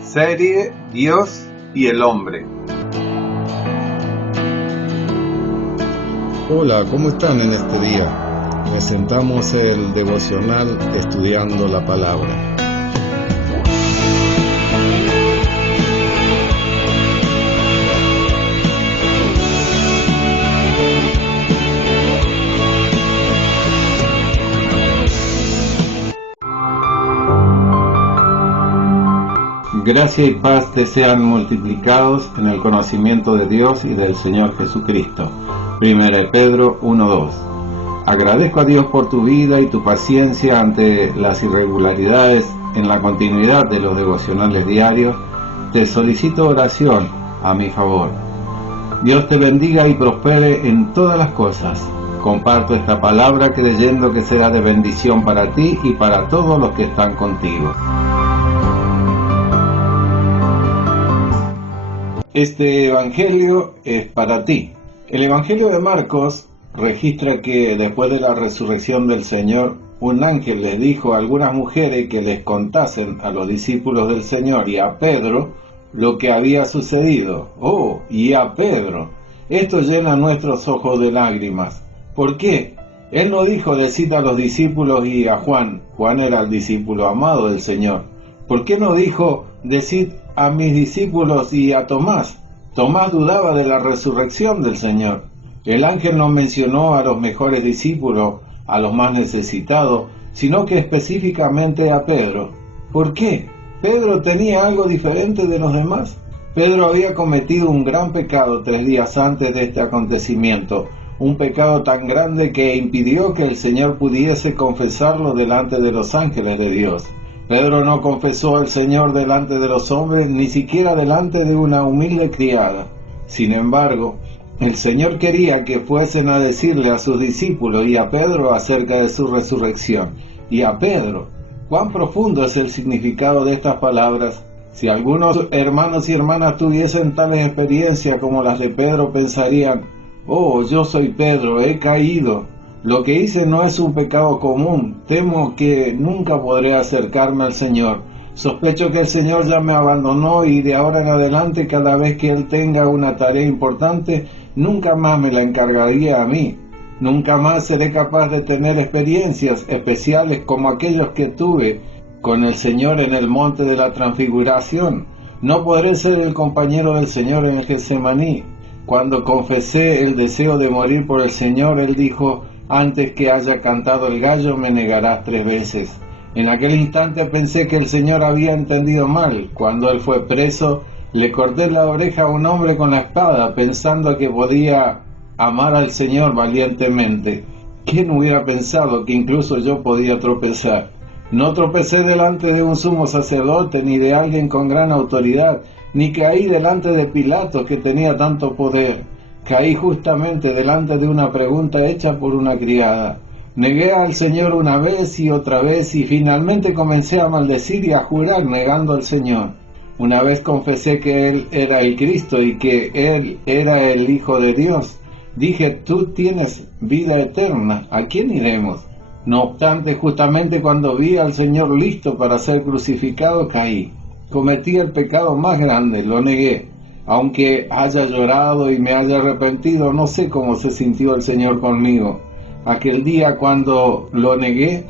Serie Dios y el hombre. Hola, ¿cómo están en este día? Presentamos el devocional Estudiando la Palabra. Gracia y paz te sean multiplicados en el conocimiento de Dios y del Señor Jesucristo. 1 Pedro 1:2. Agradezco a Dios por tu vida y tu paciencia ante las irregularidades en la continuidad de los devocionales diarios. Te solicito oración a mi favor. Dios te bendiga y prospere en todas las cosas. Comparto esta palabra creyendo que será de bendición para ti y para todos los que están contigo. Este evangelio es para ti. El evangelio de Marcos registra que después de la resurrección del Señor, un ángel les dijo a algunas mujeres que les contasen a los discípulos del Señor y a Pedro lo que había sucedido. ¡Oh! Y a Pedro. Esto llena nuestros ojos de lágrimas. ¿Por qué? Él no dijo decid a los discípulos y a Juan. Juan era el discípulo amado del Señor. ¿Por qué no dijo decid a mis discípulos y a Tomás? Tomás dudaba de la resurrección del Señor. El ángel no mencionó a los mejores discípulos, a los más necesitados, sino que específicamente a Pedro. ¿Por qué? ¿Pedro tenía algo diferente de los demás? Pedro había cometido un gran pecado 3 días antes de este acontecimiento, un pecado tan grande que impidió que el Señor pudiese confesarlo delante de los ángeles de Dios. Pedro no confesó al Señor delante de los hombres, ni siquiera delante de una humilde criada. Sin embargo, el Señor quería que fuesen a decirle a sus discípulos y a Pedro acerca de su resurrección. Y a Pedro, ¿cuán profundo es el significado de estas palabras? Si algunos hermanos y hermanas tuviesen tales experiencias como las de Pedro, pensarían, oh, yo soy Pedro, he caído. Lo que hice no es un pecado común, temo que nunca podré acercarme al Señor. Sospecho que el Señor ya me abandonó y de ahora en adelante cada vez que Él tenga una tarea importante, nunca más me la encargaría a mí. Nunca más seré capaz de tener experiencias especiales como aquellos que tuve con el Señor en el monte de la transfiguración. No podré ser el compañero del Señor en el Getsemaní. Cuando confesé el deseo de morir por el Señor, Él dijo, antes que haya cantado el gallo me negarás 3 veces. En aquel instante pensé que el Señor había entendido mal. Cuando Él fue preso, le corté la oreja a un hombre con la espada, pensando que podía amar al Señor valientemente. ¿Quién hubiera pensado que incluso yo podía tropezar? No tropecé delante de un sumo sacerdote, ni de alguien con gran autoridad, ni caí delante de Pilato, que tenía tanto poder. Caí justamente delante de una pregunta hecha por una criada. Negué al Señor una vez y finalmente comencé a maldecir y a jurar negando al Señor. Una vez confesé que Él era el Cristo y que Él era el Hijo de Dios. Dije, tú tienes vida eterna, ¿a quién iremos? No obstante, justamente cuando vi al Señor listo para ser crucificado, caí. Cometí el pecado más grande, lo negué. Aunque haya llorado y me haya arrepentido, no sé cómo se sintió el Señor conmigo. Aquel día cuando lo negué,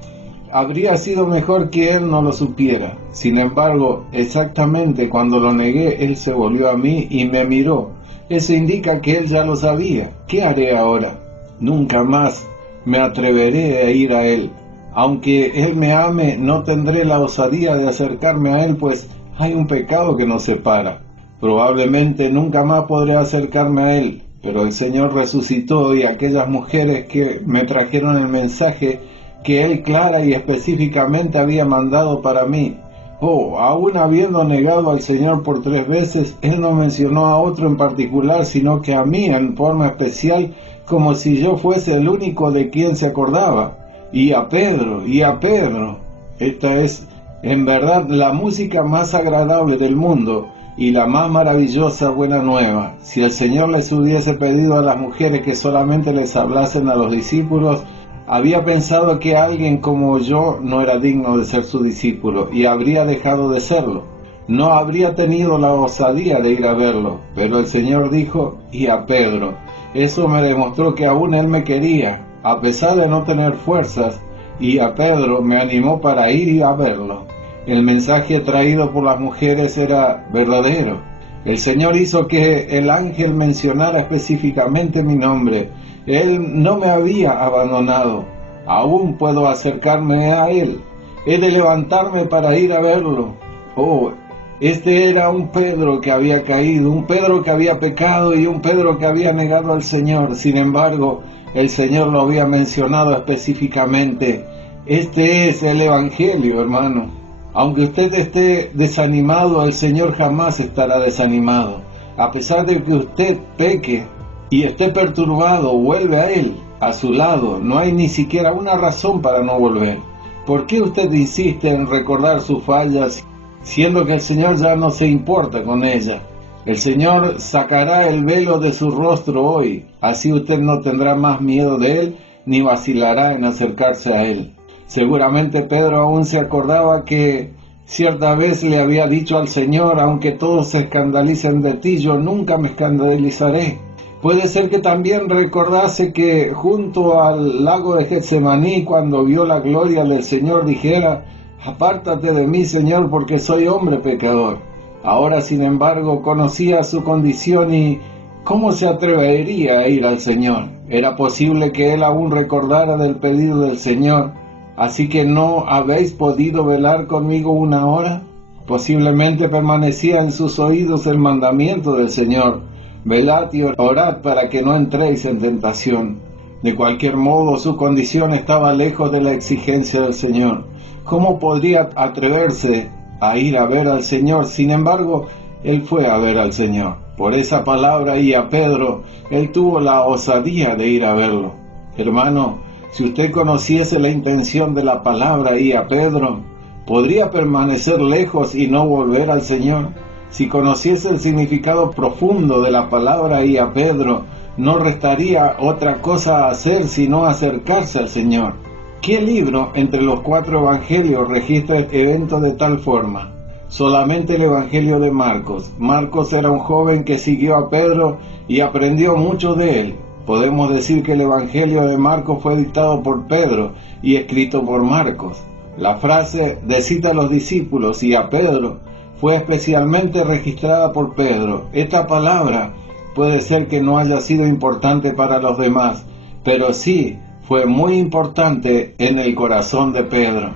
habría sido mejor que Él no lo supiera. Sin embargo, exactamente cuando lo negué, Él se volvió a mí y me miró. Eso indica que Él ya lo sabía. ¿Qué haré ahora? Nunca más me atreveré a ir a Él. Aunque Él me ame, no tendré la osadía de acercarme a Él, pues hay un pecado que nos separa. Probablemente nunca más podré acercarme a Él, pero el Señor resucitó y aquellas mujeres que me trajeron el mensaje que Él clara y específicamente había mandado para mí. Oh, aún habiendo negado al Señor por 3 veces, Él no mencionó a otro en particular, sino que a mí en forma especial, como si yo fuese el único de quien se acordaba. Y a Pedro. Esta es en verdad la música más agradable del mundo. y la más maravillosa buena nueva. Si el Señor les hubiese pedido a las mujeres que solamente les hablasen a los discípulos, había pensado que alguien como yo no era digno de ser su discípulo y habría dejado de serlo. No habría tenido la osadía de ir a verlo, pero el Señor dijo, y a Pedro. Eso me demostró que aún él me quería, a pesar de no tener fuerzas, y a Pedro me animó para ir y a verlo. El mensaje traído por las mujeres era verdadero. El Señor hizo que el ángel mencionara específicamente mi nombre. Él no me había abandonado. Aún puedo acercarme a Él. He de levantarme para ir a verlo. Oh, este era un Pedro que había caído, un Pedro que había pecado y un Pedro que había negado al Señor. Sin embargo, el Señor lo había mencionado específicamente. Este es el Evangelio, hermano. Aunque usted esté desanimado, el Señor jamás estará desanimado. A pesar de que usted peque y esté perturbado, vuelve a Él, a su lado. No hay ni siquiera una razón para no volver. ¿Por qué usted insiste en recordar sus fallas, siendo que el Señor ya no se importa con ella? El Señor sacará el velo de su rostro hoy. Así usted no tendrá más miedo de Él, ni vacilará en acercarse a Él. Seguramente Pedro aún se acordaba que cierta vez le había dicho al Señor, aunque todos se escandalicen de ti, yo nunca me escandalizaré. Puede ser que también recordase que junto al lago de Getsemaní, cuando vio la gloria del Señor, dijera, apártate de mí, Señor, porque soy hombre pecador. Ahora, sin embargo, conocía su condición y ¿cómo se atrevería a ir al Señor? Era posible que él aún recordara del pedido del Señor. Así que ¿no habéis podido velar conmigo una hora? Posiblemente permanecía en sus oídos el mandamiento del Señor. Velad y orad para que no entréis en tentación. De cualquier modo, su condición estaba lejos de la exigencia del Señor. ¿Cómo podría atreverse a ir a ver al Señor? Sin embargo, él fue a ver al Señor. Por esa palabra y a Pedro, él tuvo la osadía de ir a verlo. Hermano, si usted conociese la intención de la palabra y a Pedro, ¿podría permanecer lejos y no volver al Señor? Si conociese el significado profundo de la palabra y a Pedro, no restaría otra cosa a hacer sino acercarse al Señor. ¿Qué libro entre los 4 evangelios registra este evento de tal forma? Solamente el Evangelio de Marcos. Marcos era un joven que siguió a Pedro y aprendió mucho de él. Podemos decir que el Evangelio de Marcos fue dictado por Pedro y escrito por Marcos. La frase de cita a los discípulos y a Pedro fue especialmente registrada por Pedro. Esta palabra puede ser que no haya sido importante para los demás, pero sí fue muy importante en el corazón de Pedro.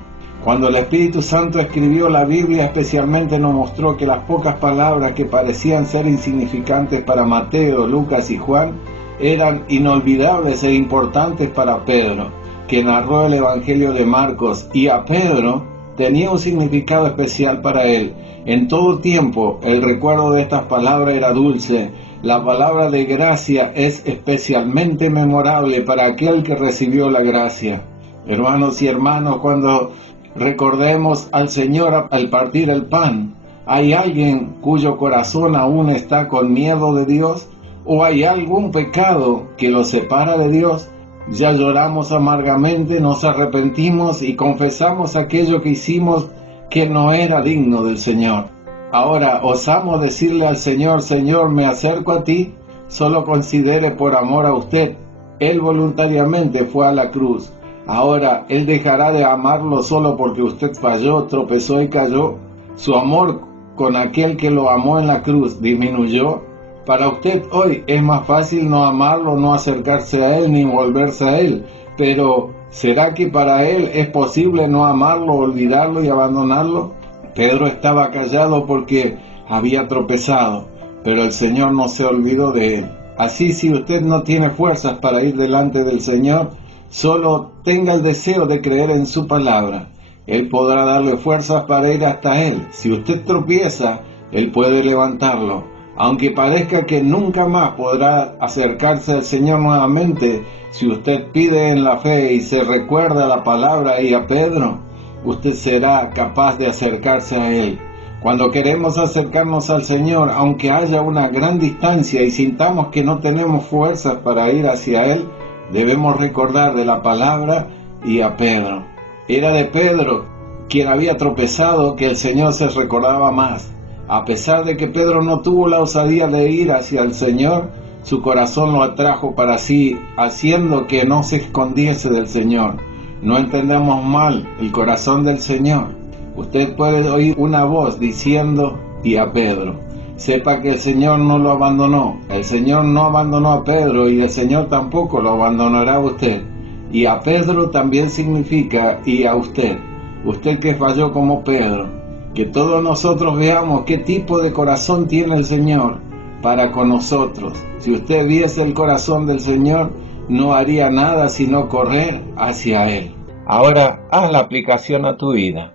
Cuando el Espíritu Santo escribió la Biblia, especialmente nos mostró que las pocas palabras que parecían ser insignificantes para Mateo, Lucas y Juan eran inolvidables e importantes para Pedro, que narró el Evangelio de Marcos, y a Pedro tenía un significado especial para él. En todo tiempo el recuerdo de estas palabras era dulce. La palabra de gracia es especialmente memorable para aquel que recibió la gracia. Hermanos y hermanas, cuando recordemos al Señor al partir el pan, ¿hay alguien cuyo corazón aún está con miedo de Dios? ¿O hay algún pecado que lo separa de Dios? Ya lloramos amargamente, nos arrepentimos y confesamos aquello que hicimos que no era digno del Señor. Ahora, ¿osamos decirle al Señor, Señor, me acerco a ti? Solo considere por amor a usted. Él voluntariamente fue a la cruz. Ahora, ¿Él dejará de amarlo solo porque usted falló, tropezó y cayó? ¿Su amor con aquel que lo amó en la cruz disminuyó? Para usted hoy es más fácil no amarlo, no acercarse a Él, ni volverse a Él. Pero, ¿será que para Él es posible no amarlo, olvidarlo y abandonarlo? Pedro estaba callado porque había tropezado, pero el Señor no se olvidó de él. Así, si usted no tiene fuerzas para ir delante del Señor, solo tenga el deseo de creer en su palabra. Él podrá darle fuerzas para ir hasta Él. Si usted tropieza, Él puede levantarlo. Aunque parezca que nunca más podrá acercarse al Señor nuevamente, si usted pide en la fe y se recuerda la palabra y a Pedro, usted será capaz de acercarse a Él. Cuando queremos acercarnos al Señor, aunque haya una gran distancia y sintamos que no tenemos fuerzas para ir hacia Él, debemos recordar de la palabra y a Pedro. Era de Pedro, quien había tropezado, que el Señor se recordaba más. A pesar de que Pedro no tuvo la osadía de ir hacia el Señor, su corazón lo atrajo para sí, haciendo que no se escondiese del Señor. No entendamos mal el corazón del Señor. Usted puede oír una voz diciendo, y a Pedro. Sepa que el Señor no lo abandonó. El Señor no abandonó a Pedro y el Señor tampoco lo abandonará a usted. Y a Pedro también significa y a usted. Usted que falló como Pedro. Que todos nosotros veamos qué tipo de corazón tiene el Señor para con nosotros. Si usted viese el corazón del Señor, no haría nada sino correr hacia Él. Ahora haz la aplicación a tu vida.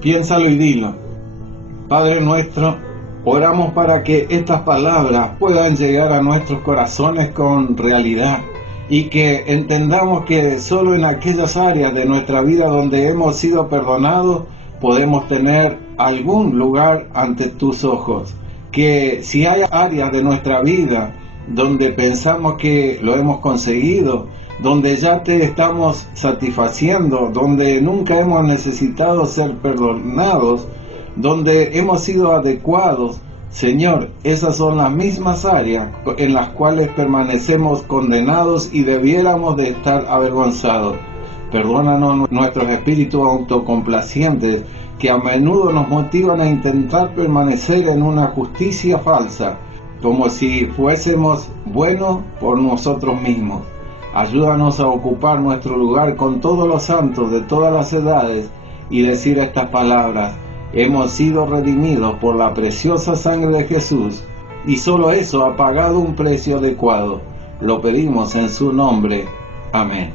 Piénsalo y dilo. Padre nuestro, oramos para que estas palabras puedan llegar a nuestros corazones con realidad y que entendamos que solo en aquellas áreas de nuestra vida donde hemos sido perdonados podemos tener algún lugar ante tus ojos. Que si hay áreas de nuestra vida donde pensamos que lo hemos conseguido, donde ya te estamos satisfaciendo, donde nunca hemos necesitado ser perdonados, donde hemos sido adecuados, Señor, esas son las mismas áreas en las cuales permanecemos condenados y debiéramos de estar avergonzados. Perdónanos nuestros espíritus autocomplacientes que a menudo nos motivan a intentar permanecer en una justicia falsa, como si fuésemos buenos por nosotros mismos. Ayúdanos a ocupar nuestro lugar con todos los santos de todas las edades y decir estas palabras: hemos sido redimidos por la preciosa sangre de Jesús, y solo eso ha pagado un precio adecuado. Lo pedimos en su nombre. Amén.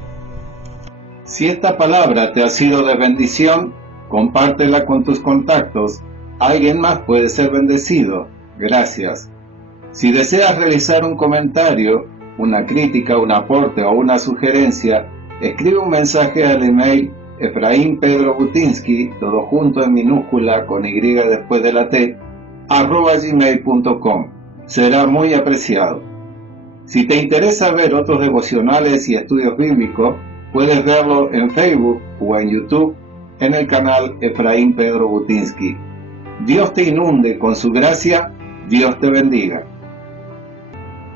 Si esta palabra te ha sido de bendición, compártela con tus contactos. Alguien más puede ser bendecido. Gracias. Si deseas realizar un comentario, una crítica, un aporte o una sugerencia, escribe un mensaje al email efraimpedrobutinsky, todo junto en minúscula con y después de la t, @gmail.com. Será muy apreciado. Si te interesa ver otros devocionales y estudios bíblicos, puedes verlo en Facebook o en YouTube en el canal Efraín Pedro Butinsky. Dios te inunde con su gracia. Dios te bendiga.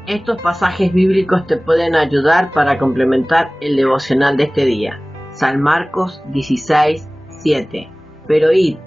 Estos pasajes bíblicos te pueden ayudar para complementar el devocional de este día. San Marcos 16:7. Pero id,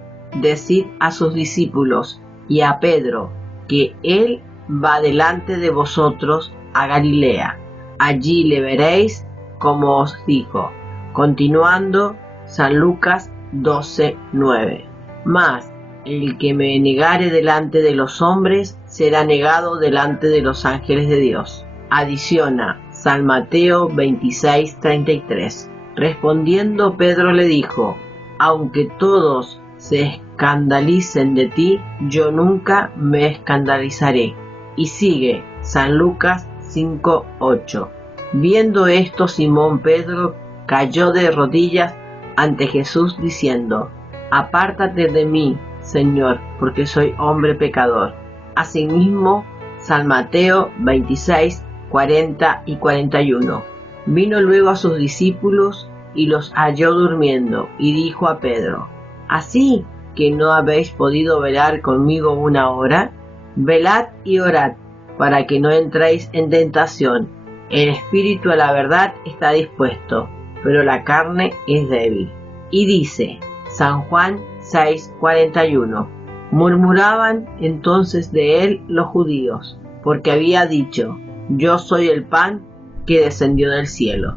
decid a sus discípulos y a Pedro que él va delante de vosotros a Galilea. Allí le veréis como os dijo. Continuando, San Lucas 12:9. Mas el que me negare delante de los hombres será negado delante de los ángeles de Dios. Adiciona San Mateo 26:33. Respondiendo Pedro le dijo: aunque todos se escandalicen de ti, yo nunca me escandalizaré. Y sigue San Lucas 5:8. Viendo esto, Simón Pedro cayó de rodillas ante Jesús diciendo: apártate de mí, Señor, porque soy hombre pecador. Asimismo, San Mateo 26:40 y 41. Vino luego a sus discípulos y los halló durmiendo, y dijo a Pedro: ¿así que no habéis podido velar conmigo una hora? Velad y orad, para que no entréis en tentación. El espíritu a la verdad está dispuesto, pero la carne es débil. Y dice San Juan 6:41. Murmuraban entonces de él los judíos, porque había dicho: yo soy el pan que descendió del cielo.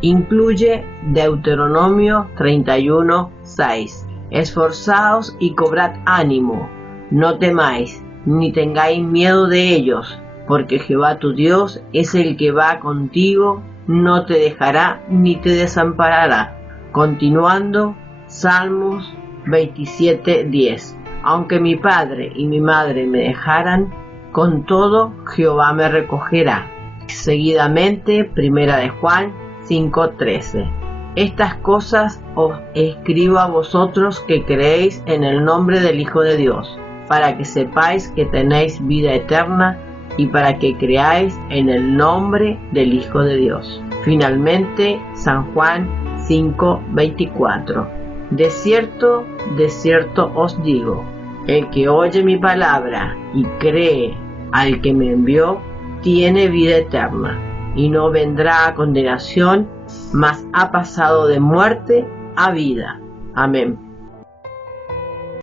Incluye Deuteronomio 31:6. Esforzaos y cobrad ánimo, no temáis, ni tengáis miedo de ellos, porque Jehová tu Dios es el que va contigo, no te dejará ni te desamparará. Continuando, Salmos 27:10. Aunque mi padre y mi madre me dejaran, con todo Jehová me recogerá. Seguidamente, Primera de Juan 5:13. Estas cosas os escribo a vosotros que creéis en el nombre del Hijo de Dios, para que sepáis que tenéis vida eterna y para que creáis en el nombre del Hijo de Dios. Finalmente, San Juan 5:24. De cierto os digo, el que oye mi palabra y cree al que me envió, tiene vida eterna, y no vendrá a condenación, mas ha pasado de muerte a vida. Amén.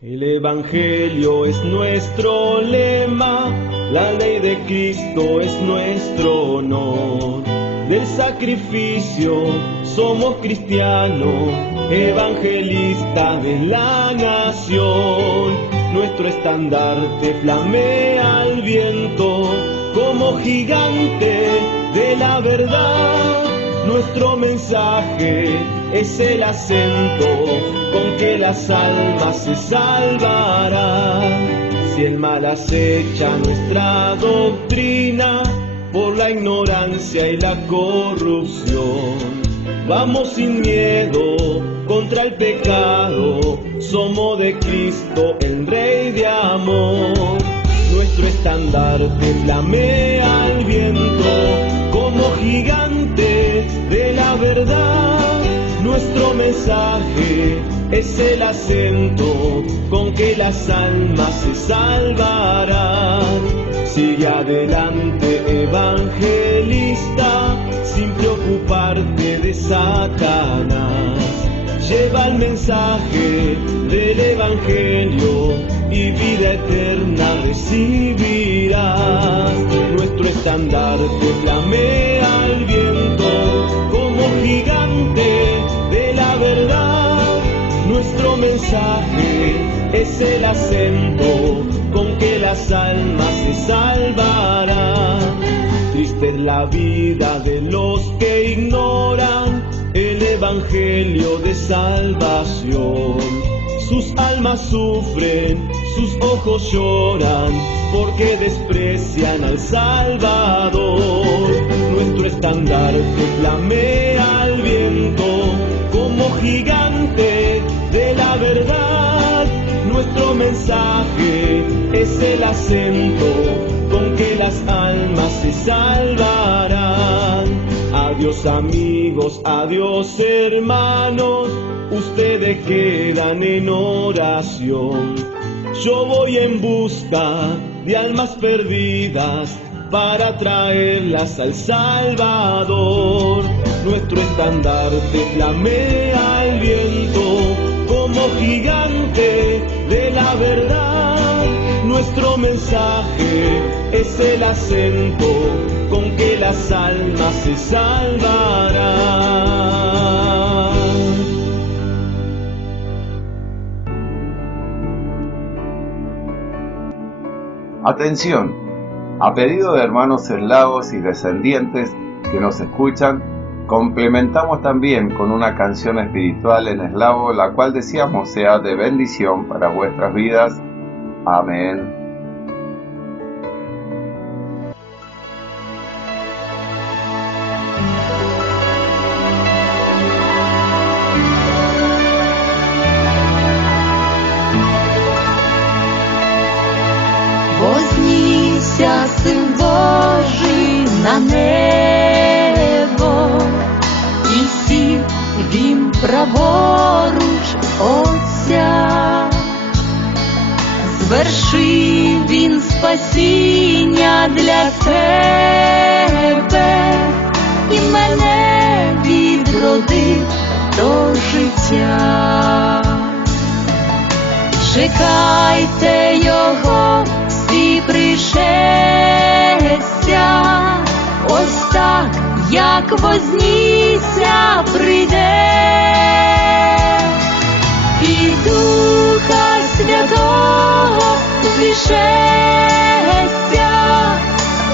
El Evangelio es nuestro lema, la ley de Cristo es nuestro honor. Del sacrificio somos cristianos, evangelistas de la nación. Nuestro estandarte flamea al viento, como gigante de la verdad. Nuestro mensaje es el acento con que las almas se salvarán. Si el mal acecha nuestra doctrina por la ignorancia y la corrupción, vamos sin miedo contra el pecado, somos de Cristo el Rey de amor. Nuestro estandarte flamea al viento, como gigante de la verdad. Nuestro mensaje es el acento con que las almas se salvarán. Sigue adelante, evangelista, sin preocuparte de Satanás. Lleva el mensaje del Evangelio y vida eterna recibirás. Nuestro estandarte flamea al viento, como gigante de la verdad. Nuestro mensaje es el acento con que las almas se salvarán. Triste es la vida de los que ignoran el Evangelio de salvación. Sus almas sufren, sus ojos lloran, porque desprecian al Salvador. Nuestro estandarte flamea al viento, como gigante de la verdad. Nuestro mensaje es el acento con que las almas se salvarán. Adiós amigos, adiós hermanos, ustedes quedan en oración. Yo voy en busca de almas perdidas para traerlas al Salvador. Nuestro estandarte flamea al viento, como gigante de la verdad. Nuestro mensaje es el acento con que las almas se salvarán. Atención, a pedido de hermanos eslavos y descendientes que nos escuchan, complementamos también con una canción espiritual en eslavo, la cual deseamos sea de bendición para vuestras vidas. Amén. Вознісся Син Божий на небо, і сів він праворуч Отця. Звершив він спасіння для тебе, і мене відродив до життя. Чекайте його всі пришестя, ось так, як вознісся прийде, і Духа Святого зішестя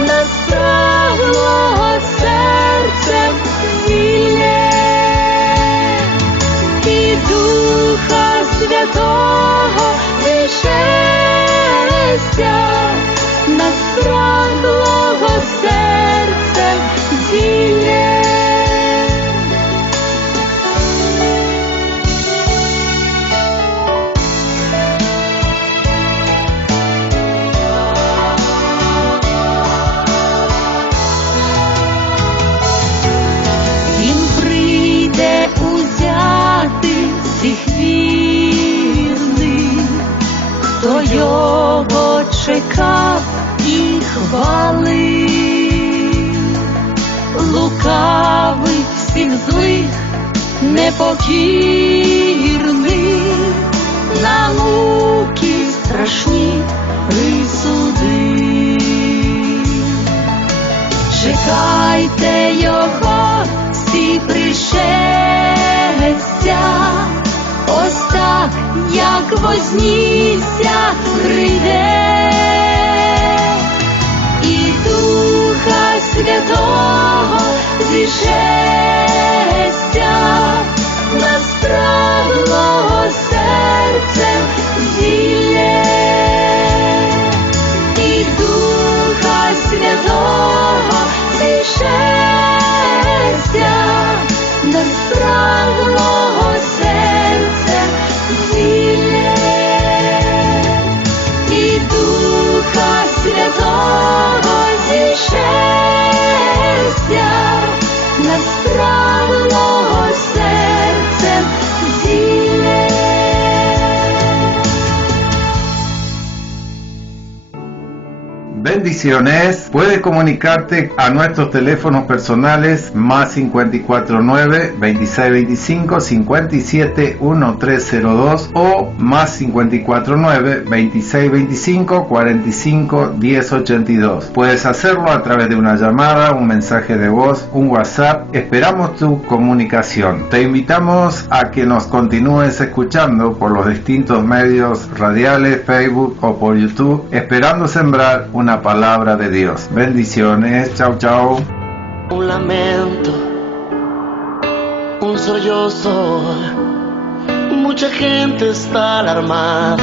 нас спраглого серцем зілє, і Духа Святого зішестя нас спраглого серцем зілє. чекав і хвалив, лукавий всіх злих, непокірний, на муки страшні присудив. Чекайте його, всі пришестя, ось так, як вознісся, прийде, і Духа Святого зішестя, насправило серцем зілє, і Духа Святого зішестя, насправило серцем зілє, і Духа Святого зішестя, насправило серцем зілє. Bendiciones. Puedes comunicarte a nuestros teléfonos personales más 549-2625-571302 o más 549-2625-451082. Puedes hacerlo a través de una llamada, un mensaje de voz, un WhatsApp. Esperamos tu comunicación. Te invitamos a que nos continúes escuchando por los distintos medios radiales, Facebook o por YouTube, esperando sembrar una palabra de Dios. Bendiciones. Chau, chau. Un lamento, un sollozo, mucha gente está alarmada.